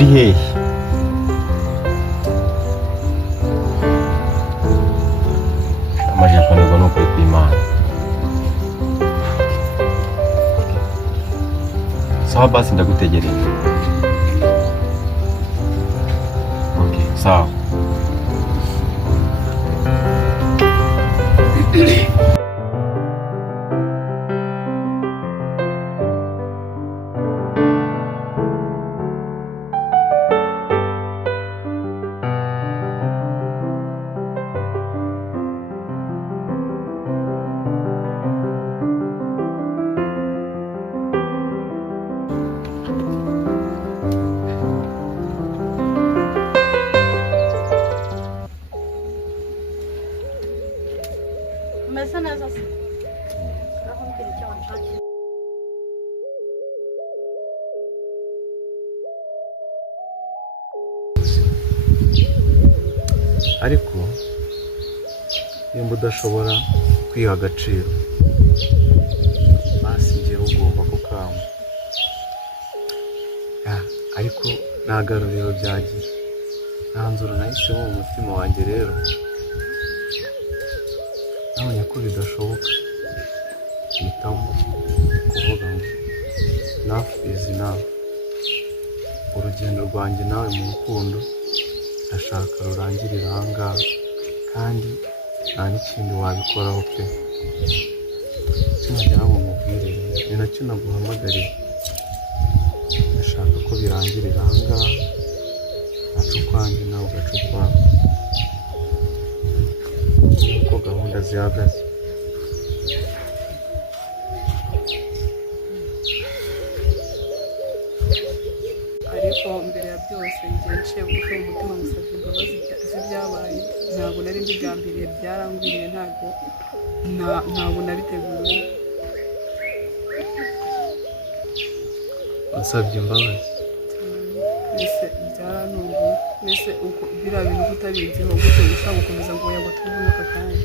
uri hehe? Amaje kwanirwa no kuri kw'Imana. Sawa basi ndagutegereje. Okay, sawa. Umeze neza se? Aho mbwira icyo wanshakira. Ariko nimba udashobora kwiha agaciro basi njyewe ugomba kukanywa. Ariko nta garuriro byagira, nta nzura nahisemo mu mutima wanjye. Rero nabonye ko bidashoboka, mpitamo kuvuga ngo enough is enough. Urugendo rwanjye nawe mu rukundo ndashaka rurangirira aha ngaha, kandi nta n'ikindi wabikoraho pe. Nagira ngo mubwire, ni nacyo naguhamagariye. Ndashaka ko birangirira aha ngaha, gace ukwanjye nawe ugace ukwawe, nk'uko gahunda zihagaze. Ariko mbere ya byose njye nciye bugufi mu mutima musabye imbabazi z'ibyabaye. Ntabwo nari mbigambiriye, byarangwiriye, ntabwo nabiteguye. Wasabye imbabazi? Mbese byarantunguye. Mbese uko biriya bintu utabiziho gute ushaka gukomeza ngo oya ngo tuvemo aka kanya?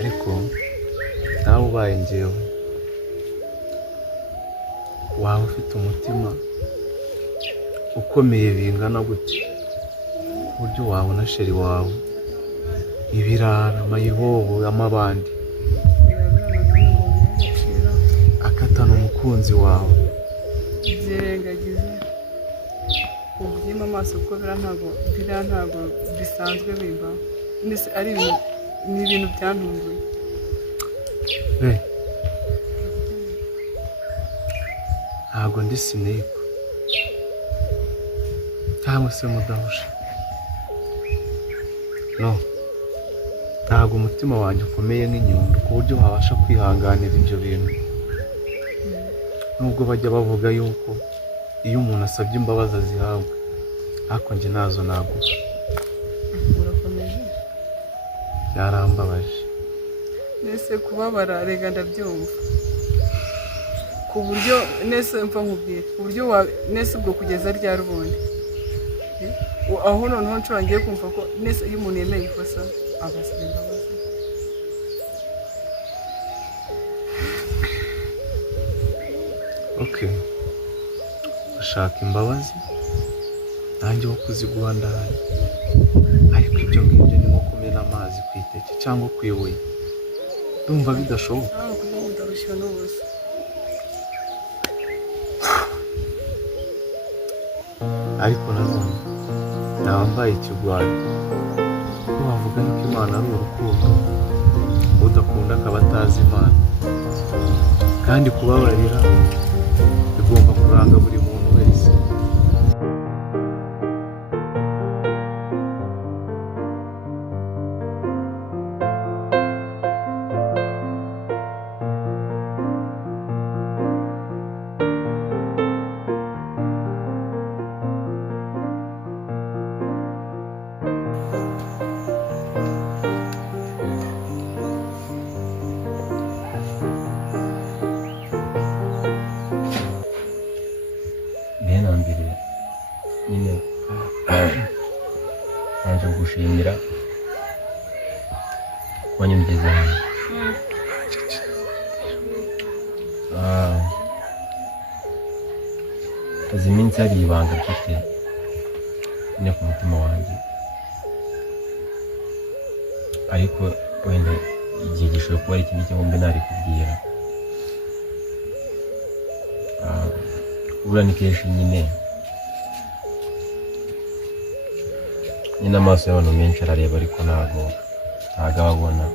Ariko nawe ubaye njyewe, waba ufite umutima ukomeye bingana gute ku buryo wabona sheri wawe ibirara, amayibobo, amabandi akatana umukunzi wawe? Byirengagize ubyima amaso kuko biriya ntabwo bisanzwe bimbaho. Mbese ari ibintu byantunguye. Ntabwo ndi sinipu cyangwa se mudahusha, no, ntabwo umutima wanjye ukomeye nk'inyundo ku buryo wabasha kwihanganira ibyo bintu. Nubwo bajya bavuga yuko iyo umuntu asabye imbabazi azihabwa, ariko njye nazo naguha. Urakomeje? Byarambabaje. Nese kubabara rega ndabyumva, ku buryo nese mva nkubwira ku buryo nese ubwo kugeza ryari ubundi aho noneho nshobora ngiye kumva ko nese iyo umuntu yemeye ikosa agasaba imbabazi. Okay, bashaka imbabazi, nanjye wo kuziguha ndahari. Ariko ibyo ngibyo ni nko kumena amazi ku iteke cyangwa ku ibuye, ndumva bidashoboka. Ntabwo kugira ngo ndarushya n'ubusa. Ariko nanone naba mbaye ikigwari, ko bavuga yuko Imana ari urukundo, udakunda akaba atazi Imana. Kandi kubabarira bigomba kuranga buri muntu wese. nyine naje gushimira wanyumvise hano. izi minsi hari ibanga mfite nyine ku mutima wanjye, ariko wenda igihe gishobora kuba ari ikindi cyangwa mbe narikubwira. Buriya ni kenshi nyine amaso y'abantu menshi arareba ariko ntago ababona,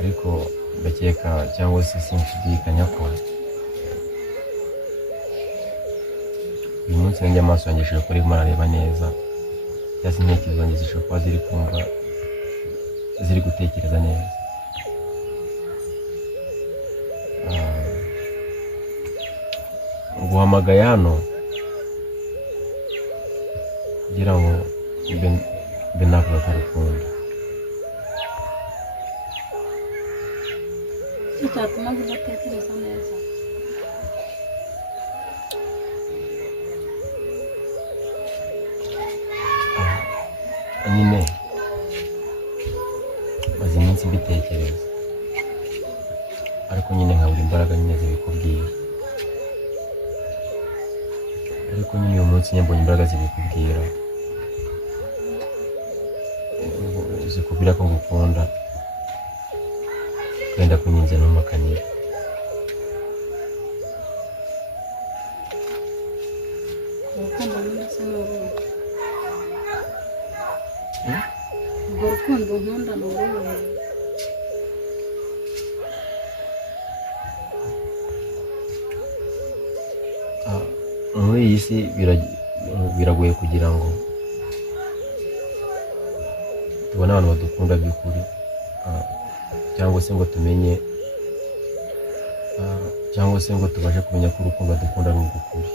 ariko ndakeka cyangwa se sinshidikanya ko uyu munsi nanjye amaso yanjye ashobora kuba arimo arareba neza, cyangwa se intekerezo zanjye zishobora kuba ziri kumva, ziri gutekereza neza. Nguhamagaye hano kugira ngo mbe navuga ko ngukunda. Icyo cyatuma udatekereza neza. Nyine maze iminsi mbitekereza, ariko nyine nkabura imbaraga nyine zibikubwira. Ariko nyine uyu munsi nyine mbonye imbaraga zibikubwira, zikubwira ko ngukunda, wenda kunyinze ntumpakanire. Urukundo nkunda se ni uruhe? Urwo rukundo nkunda ni uruhe? Muri iyi si biragoye kugira ngo tubone abantu badukunda by'ukuri, cyangwa se ngo tumenye, cyangwa se ngo tubashe kumenya ko urukundo dukunda ari urw'ukuri.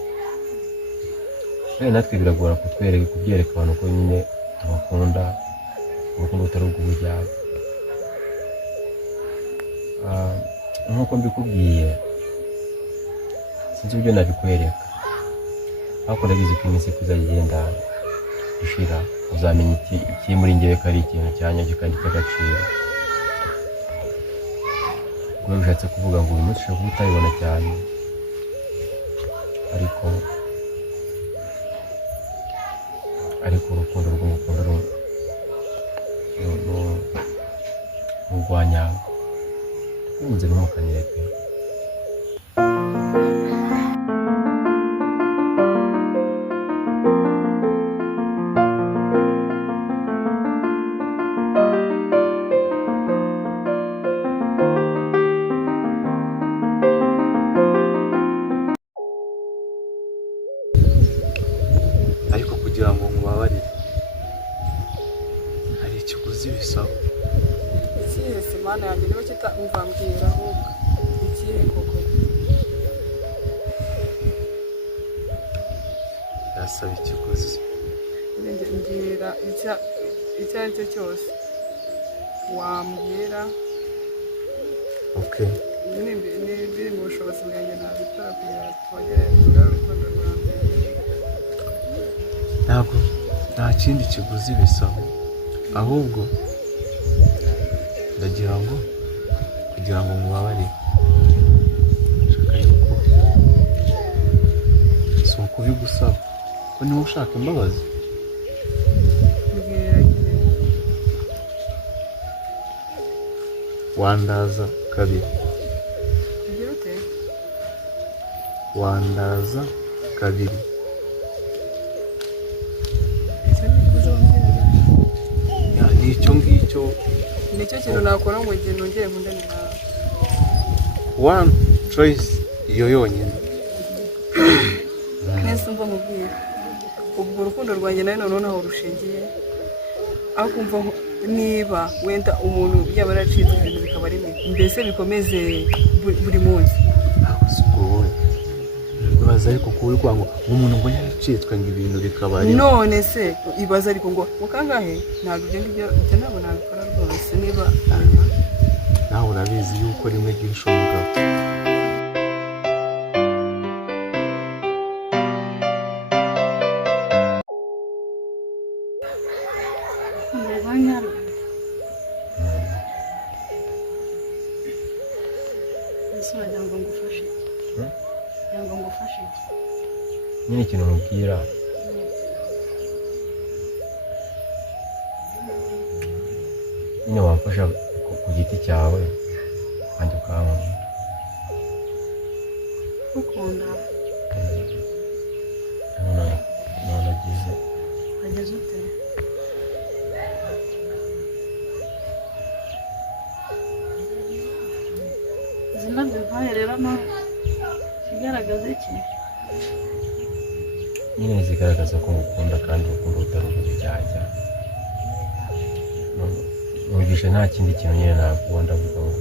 Kandi natwe biragora kubyereka abantu ko nyine tubakunda, urukundo rutari urw'uburyarya. Nk'uko mbikubwiye, sinzi uburyo nabikwereka, ariko ndabizi ko iminsi kuzajya igenda ishira, uzamenya iki muri njyewe ko ari ikintu cyanyacyo kandi cy'agaciro. Ubwo bishatse kuvuga ngo uyu munsi ushobora kuba utabibona cyane, ariko urukundo rw'umukunda rurwanyawe, nkunze ntumukanire pe. ariko kugira ngo nkubabarire hari ikiguzi bisaba. Ikihe se mana yanjye niba kitamvambwira ahubwo ikihe koko? Yasaba ikiguzi. Mbwira icyo ari cyo cyose wambwira. Okay. Ni biri mu bushobozi bwanjye nabikora kugira ngo twongere tugare urukundo rwa mbere. Ntabwo nta kindi kiguzi bisaba, ahubwo ndagira ngo kugira ngo mubabarire, nshaka yuko si ukubigusaba ko niba ushaka imbabazi. Mbwira nyine. Wandaza kabiri. Ugira ute? Wandaza kabiri. Ese ni ikuzo wambwira? Ni icyo ngicyo. Nicyo kintu nakora ngo igihe nongere nkundane nawe. One choice iyo yonyine. Nese umva mubwira. Ubwo urukundo rwanjye nawe noneho naho rushingiye. Aho kumva niba wenda umuntu yaba yaracitse ibintu bikaba rimwe, mbese bikomeze buri munsi. Wowe uraza ariko kuba uri kwanga umuntu ngo yaracitswe ngo ibintu bikaba rimwe. None se ibaza ariko ngo mukangahe? Ntabwo ibyo ngibyo ntabwo nabikora rwose. Niba nawe urabizi yuko rimwe ryishe umugabo. Ese wagira ngo ngufashe? kugira ngo ngufashe iki? nyine ikintu mubwira nyine wamfasha ku giti cyawe kandi ukankunda. Ukunda none agize wageze ute? Izina ryawe rero no kigaragaza iki? nyine zigaragaza ko ngukunda kandi urukundo rutari uburyarya. Numvishe nta kindi kintu nyine navuga, ndavuga ngo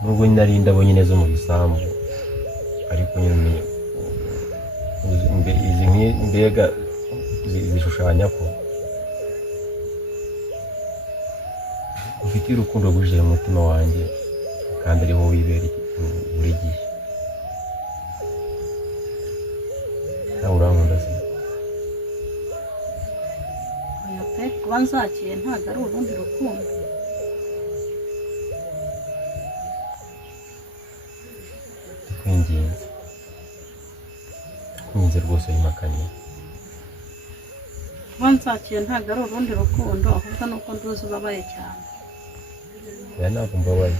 nubwo nari indabo nyine zo mu bisambu ariko nyine izi mbega zishushanya ko ufitiye urukundo rwuzuye mu mutima wanjye kandi ariho wibera buri gihe. nawe urankunda se? Oya pe, kuba nzakiye ntabwo ari urundi rukundo. Twinginze rwose yimakanye. Kuba nzakiye ntabwo ari urundi rukundo, ahubwo ni uko nduzi ubabaye cyane. oya ntabwo mbabaye.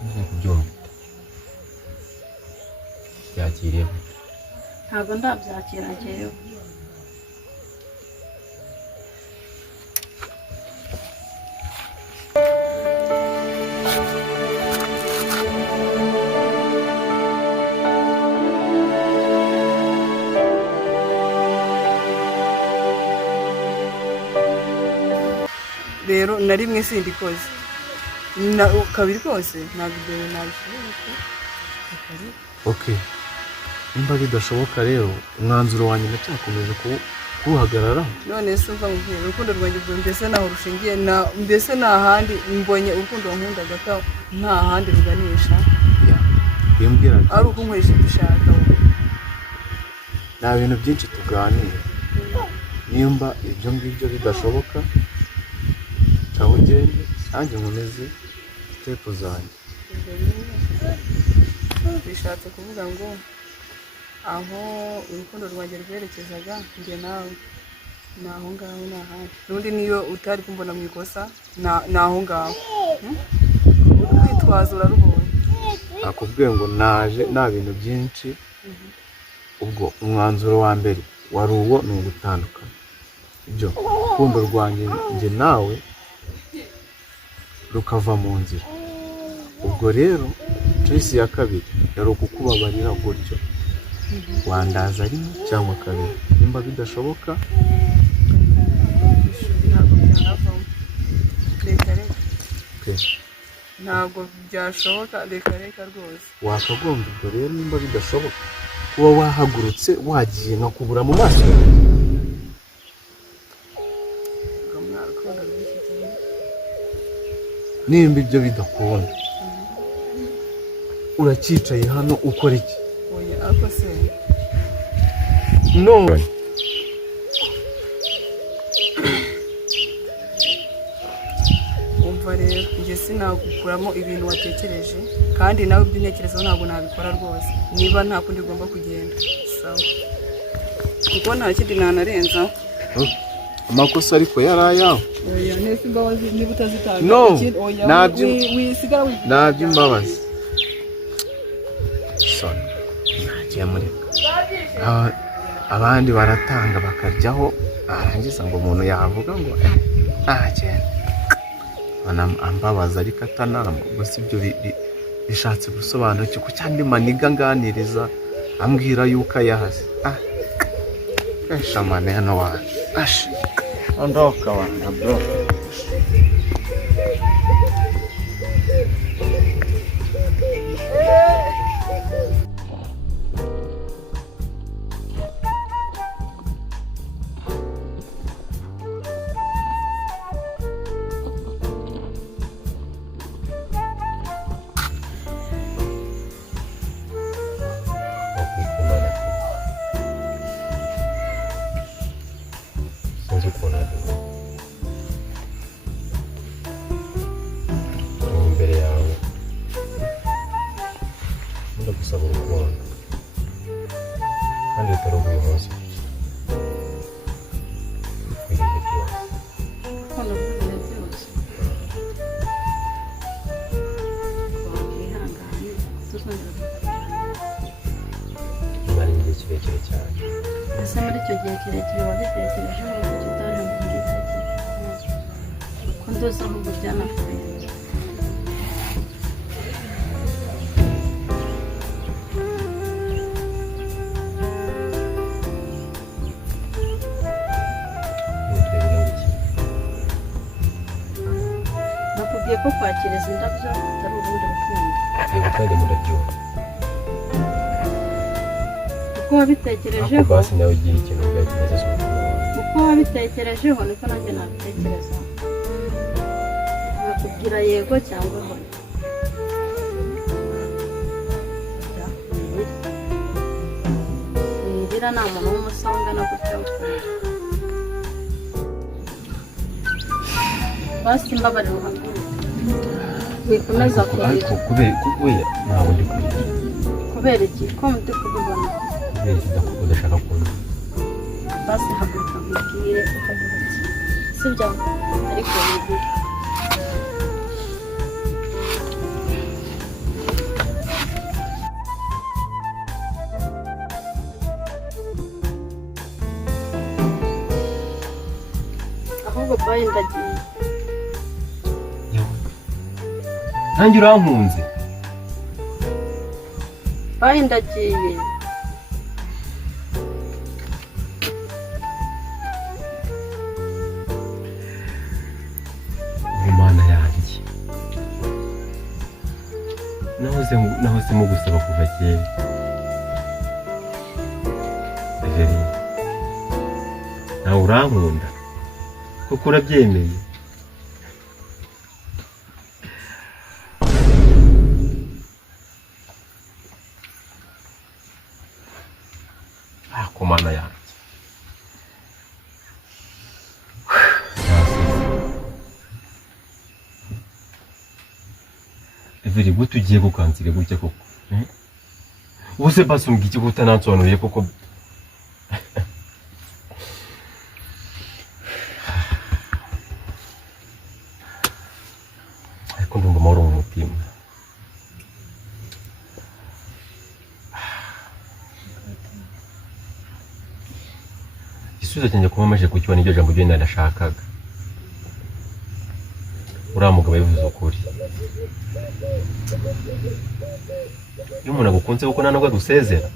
ugiye kubyumva byakiriye gute? Ntabwo ndabyakira njyewe. rero na rimwe sindikoze kabiri kose ntabwo ibyo nabishoboye. okay, nimba bidashoboka rero umwanzuro wanjye ndacyakomeje kuwuhagararaho. none se umva mubwira urukundo rwanjye ubwo mbese naho rushingiye mbese nta handi mbonye urukundo wankundaga ko nta handi ruganisha yambwira ati ari ukunkoresha ibyo ushaka. nta bintu byinshi tuganira, nimba ibyo ngibyo bidashoboka cyangwa ugende nanjye nkomeze sitepu zanjye. bishatse kuvuga ngo aho urukundo rwanjye rwerekezaga njye nawe ni aho ngaho nta handi, n'undi niyo utari kumbona mu ikosa ni aho ngaho. urwitwazo urarubonye. nakubwiye ngo naje nta bintu byinshi, ubwo umwanzuro wa mbere wari uwo, ni ugutandukana. ibyo urukundo rwanjye njye nawe rukava mu nzira. ubwo rero choice ya kabiri yari ukukubabarira gutyo, wandaza rimwe cyangwa kabiri. nimba bidashoboka ntabwo byanavamo, reka reka okay, ntabwo byashoboka, reka reka rwose. wakagombye ubwo rero nimba bidashoboka kuba wahagurutse wagiye nkakubura mu maso. nimba ibyo bidakunda uracyicaye hano ukora iki? oya ariko se no umva rero njye sinagukuramo ibintu watekereje, kandi nawe ibyo untekerezaho ntabwo nabikora rwose niba nta kundi ugomba kugenda. sawa, kuko nta kindi nanarenzaho. amakosa ariko yari ayawe. oya nese imbabazi niba utazitanga. No, oya ntabyo wisigara ntabyo imbabazi. Soni ntagiye mureka abandi baratanga bakaryaho, arangiza ngo umuntu yavuga ngo ntagenda ambabaza ariko atanamba. gusa ibyo bishatse gusobanukirwa kuko cyandi maniga nganiriza ambwira yuko ayahaze. eshamane hano waje ondoka wana bro. sinzi ukuntu turi imbere yawe ndagusaba urukundo kandi rutari ubuyobozi ibihe byose hano ibihe byose wakihanganye tuzongera mara igihe kirekire cyane ese muri icyo gihe kirekire wabitekerejeho kuko utaje ngo ngitekereje ko ndoza ahubwo byanapfuye nakubwiye ko kwakira izi ndabyo atari ubundi rukundo yego kandi murabyumva uko wabitekerejeho ariko basi nawe ugira ikintu ubwawe kinezeza umutima wawe uko wabitekerejeho niko nanjye nabitekerezaho nakubwira yego cyangwa hoya singira nta muntu w'umusore ungana gutya ukunda basi mbabarira uhaguruke wikomeza ariko kurira kubera ntabwo ndi kurira kubera iki ko muti kubibona kubera iki udashaka kumva basi haguruka nkubwire ukavuga ati sibyo ariko wibwire ahubwo bayi ndagiye nanjye urankunze bayi ndagiye Mana yanjye nahozemo gusaba kuva kera Everi nawe urankunda kuko urabyemeye ku mana yanjye Everi gute ugiye gukansira gutya koko ubu se basi umbwira iki utanansobanuriye koko ariko ndumva amahoro mu mutima igisubizo cyanjye kuba amaze kukibona iryo jambo ryonyine nashakaga uriya mugabo yabivuze ukuri iyo umuntu agukunze kuko nta nubwo agusezera